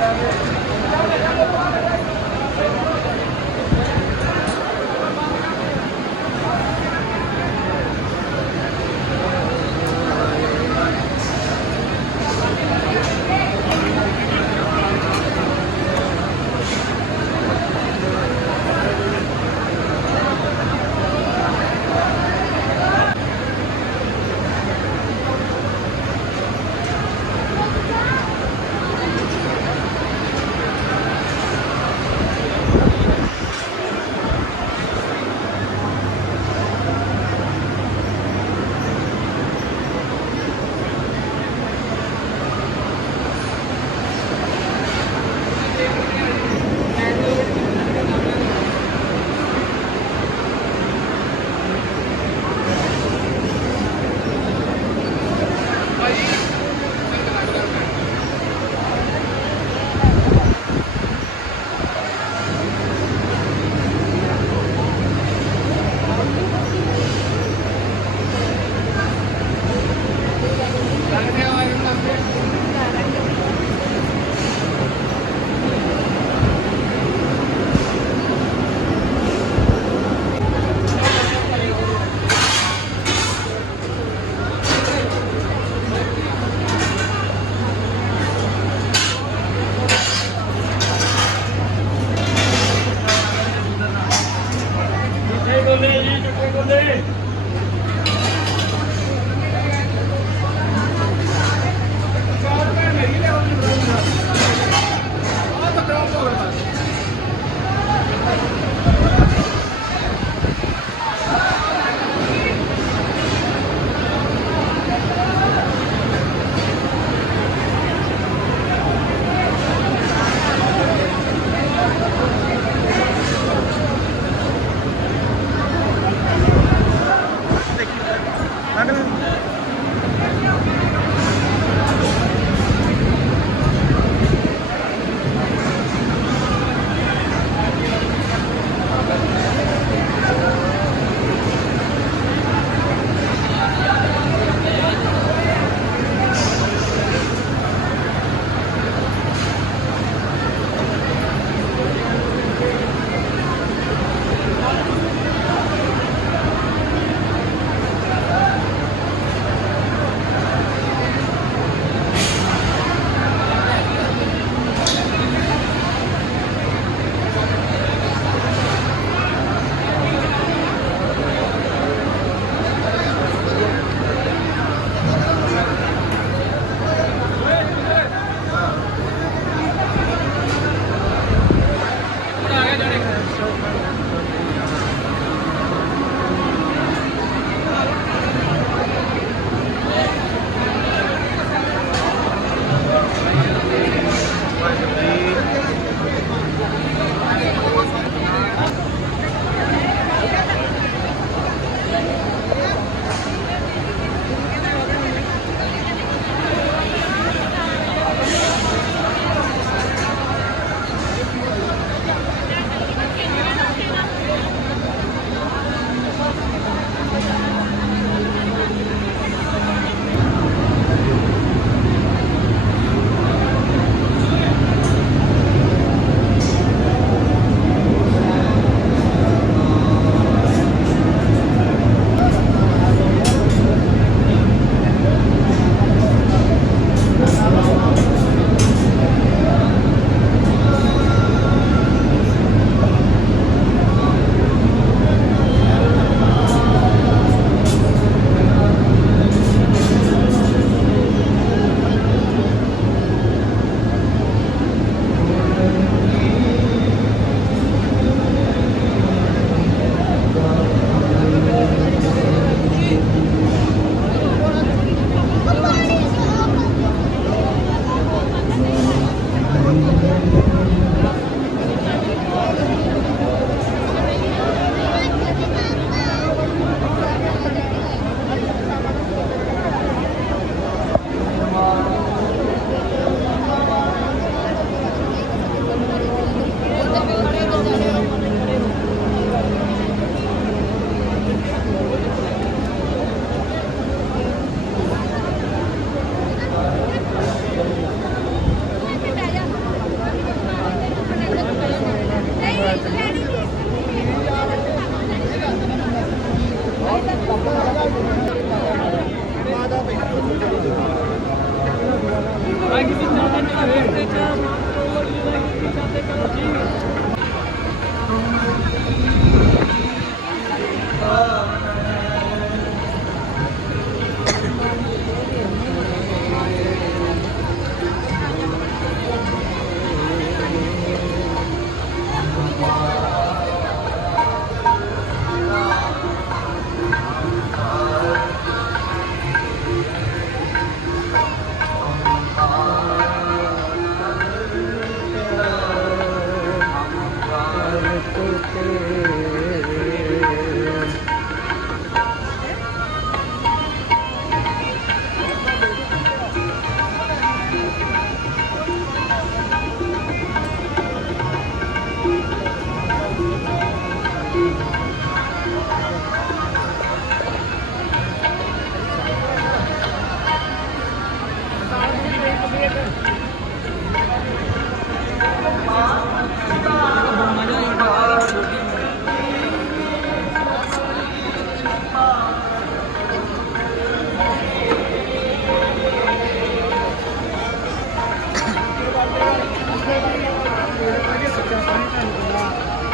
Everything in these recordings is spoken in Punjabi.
love it.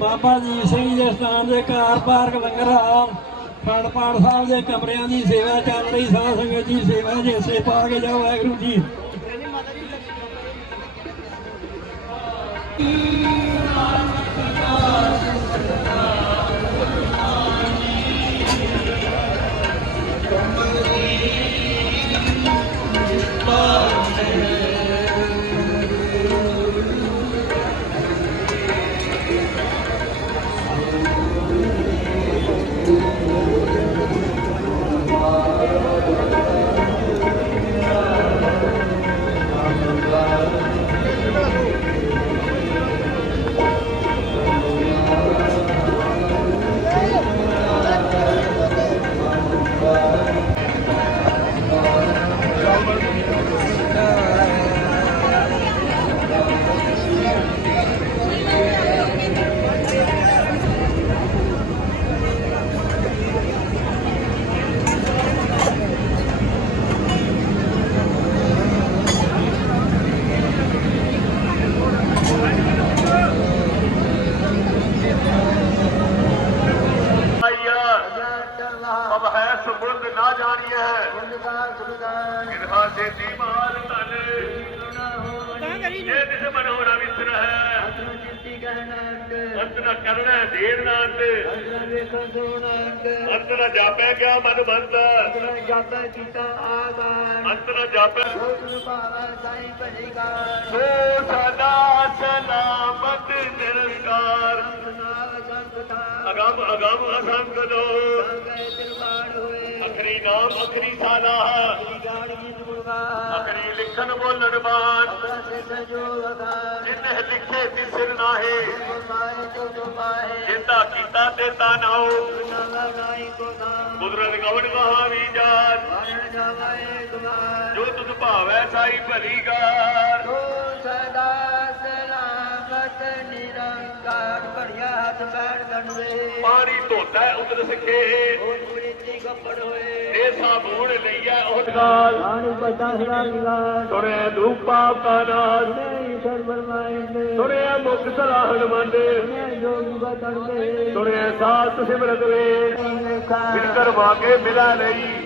ਬਾਬਾ ਜੀ ਸਿੰਘ ਦੇ ਸਥਾਨ ਦੇ ਕਾਰ ਪਾਰਕ ਲੰਗਰ ਹਾਲ ਫੜ ਪਾੜ ਸਾਹਿਬ ਦੇ ਕਮਰਿਆਂ ਦੀ ਸੇਵਾ ਚੱਲ ਰਹੀ, ਸਾਧ ਸੰਗਤ ਜੀ ਸੇਵਾ ਦੇ ਹਿੱਸੇ ਪਾ ਕੇ ਜਾਓ ਵਾਹਿਗੁਰੂ ਜੀ। अब ਜਾ ਰਹੀ ਹੈ ਗੁਣਗਾਨ ਗੁਣਗਾਨ ਕਿਰਹਾ ਦੇ ਦੀਵਾਰ ਤਨ ਤਾਂ ਕਰੀ ਜੇ ਕਿਸੇ ਮਨ ਹੋਣਾ ਵਿਸਰ ਹੈ। ਅੰਤਰ ਚਿੰਤੀ ਕਹਿਣਾ ਅੰਤਰ ਕਰਣਾ ਦੇਣਾ ਅੰਤ ਅੰਤਰ ਵੇਖਣ ਸੁਣਾ ਅੰਤਰ ਜਾਪੈ ਗਿਆ ਮਨ ਬੰਦ। ਅੰਤਰ ਜਾਪੈ ਕੀਤਾ ਆਦਾਨ। ਅੰਤਰ ਜਾਪੈ। ਸੋਚ ਭਾਵੈ ਸਾਈ ਭਜੀ ਗਾ ਸੋ ਸਦਾ ਸਲਾਮਤ ਨਿਰੰਕਾਰ। ਅਗਮ ਅਗਮ ਅਸੰਗ ਦੋ ਸੰਗੈ ਤਿਰਵਾੜ ਹੋਏ। ਅਖਰੀ ਨਾਮ ਅਖਰੀ ਸਾਲਾ ਅਖਰੀ ਲਿਖਣ ਬੋਲਣ ਬਾਣ ਜਿਨ੍ਹਾਂ ਲਿਖੇ ਤਿਸਰ ਨਾਹੇ, ਜਿੰਦਾ ਕੀਤਾ ਤੇ ਤਾ ਨਾਉ ਕੁਦਰਤ ਗਵਨ ਕਹਾ ਵੀ ਜਾਨ ਜੋ ਤੁਧ ਭਾਵੈ ਸਾਈ ਭਲੀ ਗਾਰ ਪਾਣੀ ਧੋਤਾ ਉਤਰ ਸਕੇ ਇਹ ਸਾਬੂਣ ਲਈਆ ਉਹ ਗਾਲ ਸੁਣਿਆ ਰੂਪਾ ਕਾ ਨਾਮ ਸੁਣਿਆ ਮੁਖ ਸਲਾਹਣ ਮੰਦੇ ਸੁਣਿਆ ਸਾਤ ਸਿਮਰਤ ਵੇ ਫਿਰ ਕਰਵਾ ਕੇ ਮਿਲਾ ਲਈ